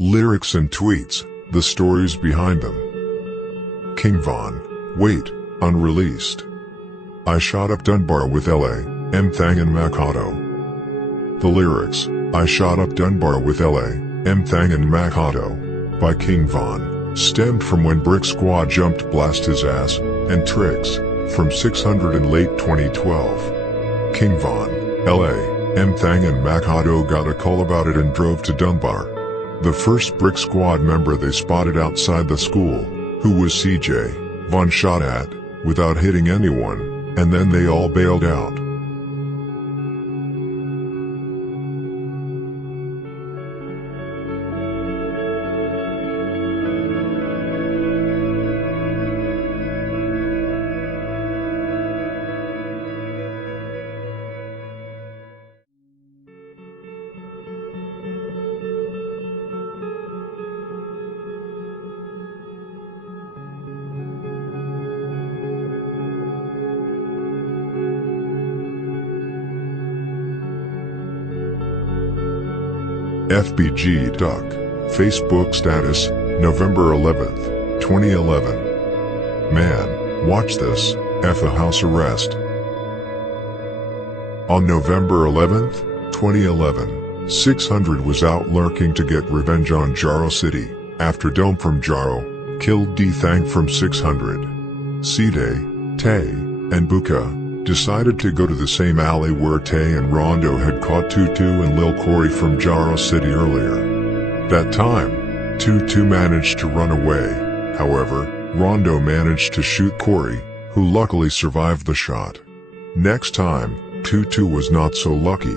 Lyrics and tweets, the stories behind them. King Von, wait, unreleased. I shot up Dunbar with L.A., M-Thang and Makoto. The lyrics, I shot up Dunbar with L.A., M-Thang and Makoto, by King Von, stemmed from when Brick Squad jumped blast his ass, and tricks, from 600 in late 2012. King Von, L.A., M-Thang and Makoto got a call about it and drove to Dunbar. The first Brick Squad member they spotted outside the school, who was CJ, Von shot at, without hitting anyone, and then they all bailed out. FBG Duck, Facebook status, November 11th, 2011. Man, watch this, F a house arrest. On November 11th, 2011, 600 was out lurking to get revenge on Jaro City, after Dome from Jaro killed D-Thang from 600. C-Day, Tay, and Buka decided to go to the same alley where Tay and Rondo had caught Tutu and Lil Corey from Jaro City earlier. That time, Tutu managed to run away. However, Rondo managed to shoot Corey, who luckily survived the shot. Next time, Tutu was not so lucky.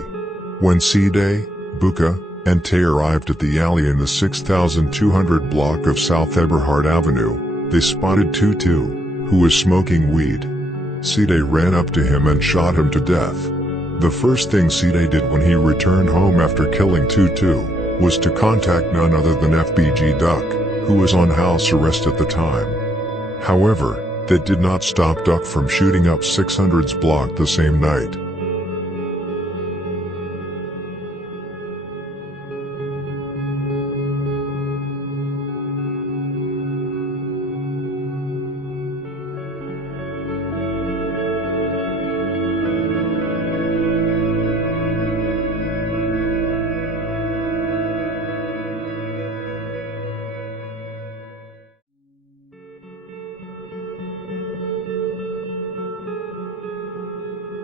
When C-Day, Buka, and Tay arrived at the alley in the 6200 block of South Eberhard Avenue, they spotted Tutu, who was smoking weed. C-Day ran up to him and shot him to death. The first thing C-Day did when he returned home after killing Tutu was to contact none other than FBG Duck, who was on house arrest at the time. However, that did not stop Duck from shooting up 600's block the same night.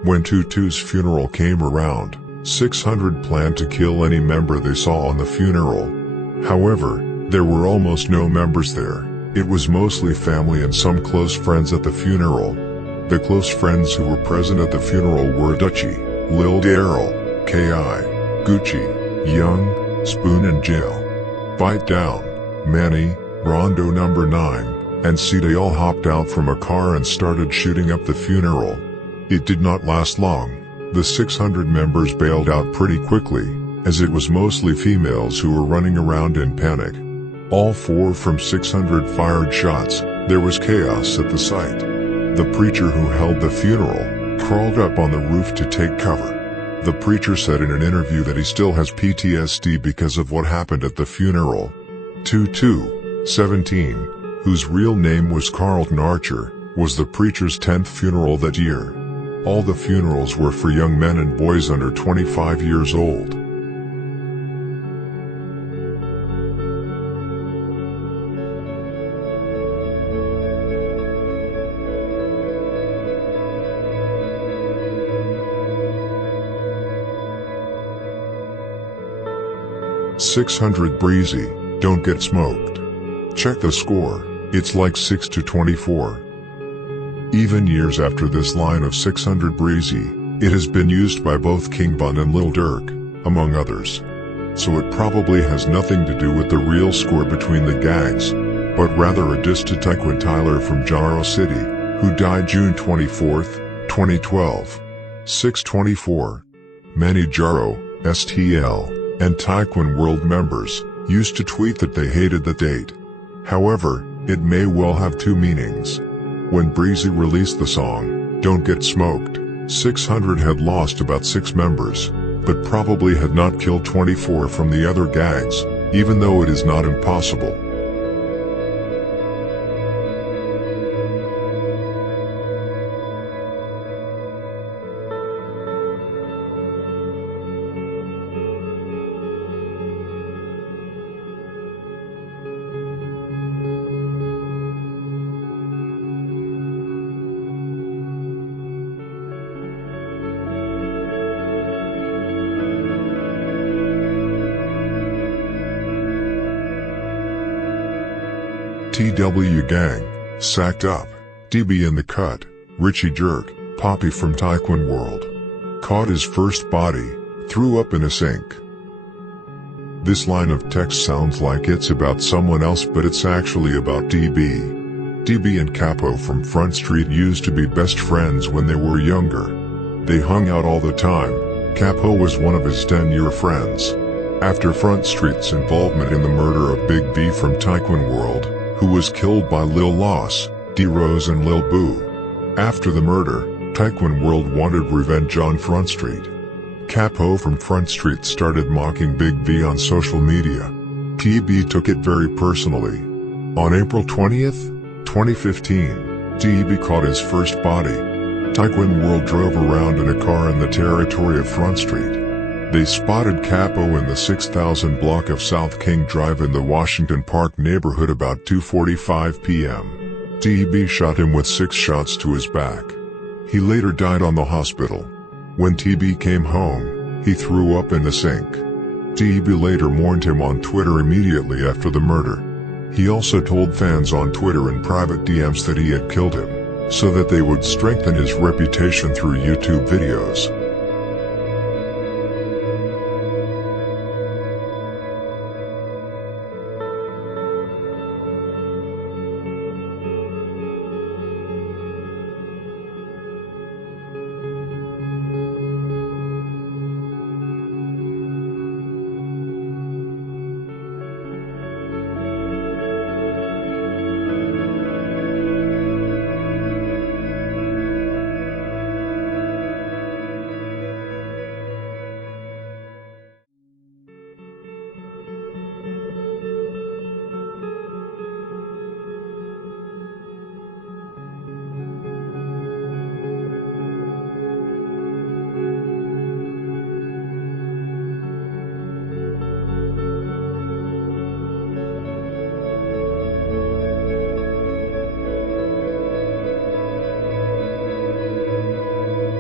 When Tutu's funeral came around, 600 planned to kill any member they saw on the funeral. However, there were almost no members there. It was mostly family and some close friends at the funeral. The close friends who were present at the funeral were Dutchie, Lil Daryl, K.I., Gucci, Young, Spoon and Jill. Bite Down, Manny, Rondo number 9, and C-Day all hopped out from a car and started shooting up the funeral. It did not last long. The 600 members bailed out pretty quickly, as it was mostly females who were running around in panic. All 4 from 600 fired shots. There was chaos at the site. The preacher who held the funeral crawled up on the roof to take cover. The preacher said in an interview that he still has PTSD because of what happened at the funeral. Tutu, 17, whose real name was Carlton Archer, was the preacher's 10th funeral that year. All the funerals were for young men and boys under 25 years old. .600 Breezy, don't get smoked. Check the score, it's like 6-24. Even years after this line of 600 Breezy, it has been used by both King Von and Lil Durk, among others. So it probably has nothing to do with the real score between the gangs, but rather a diss to Tyquin Tyler from Jaro City, who died June 24, 2012. 624. Many Jaro, STL, and Tyquin World members used to tweet that they hated the date. However, it may well have two meanings. When Breezy released the song, Don't Get Smoked, 600 had lost about 6 members, but probably had not killed 24 from the other gangs, even though it is not impossible. TW Gang, Sacked Up, DB in the Cut, Richie Jerk, Poppy from Taekwon World. Caught his first body, threw up in a sink. This line of text sounds like it's about someone else, but it's actually about DB. DB and Capo from Front Street used to be best friends when they were younger. They hung out all the time. Capo was one of his 10-year friends. After Front Street's involvement in the murder of Big B from Taekwon World, who was killed by Lil Loss, D-Rose and Lil Boo. After the murder, Taekwon World wanted revenge on Front Street. Capo from Front Street started mocking Big B on social media. TB took it very personally. On April 20th, 2015, DB caught his first body. Taekwon World drove around in a car in the territory of Front Street. They spotted Capo in the 6000 block of South King Drive in the Washington Park neighborhood about 2:45 p.m. DB shot him with 6 shots to his back. He later died on the hospital. When TB came home, he threw up in the sink. DB later mourned him on Twitter immediately after the murder. He also told fans on Twitter in private DMs that he had killed him, so that they would strengthen his reputation through YouTube videos.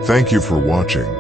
Thank you for watching.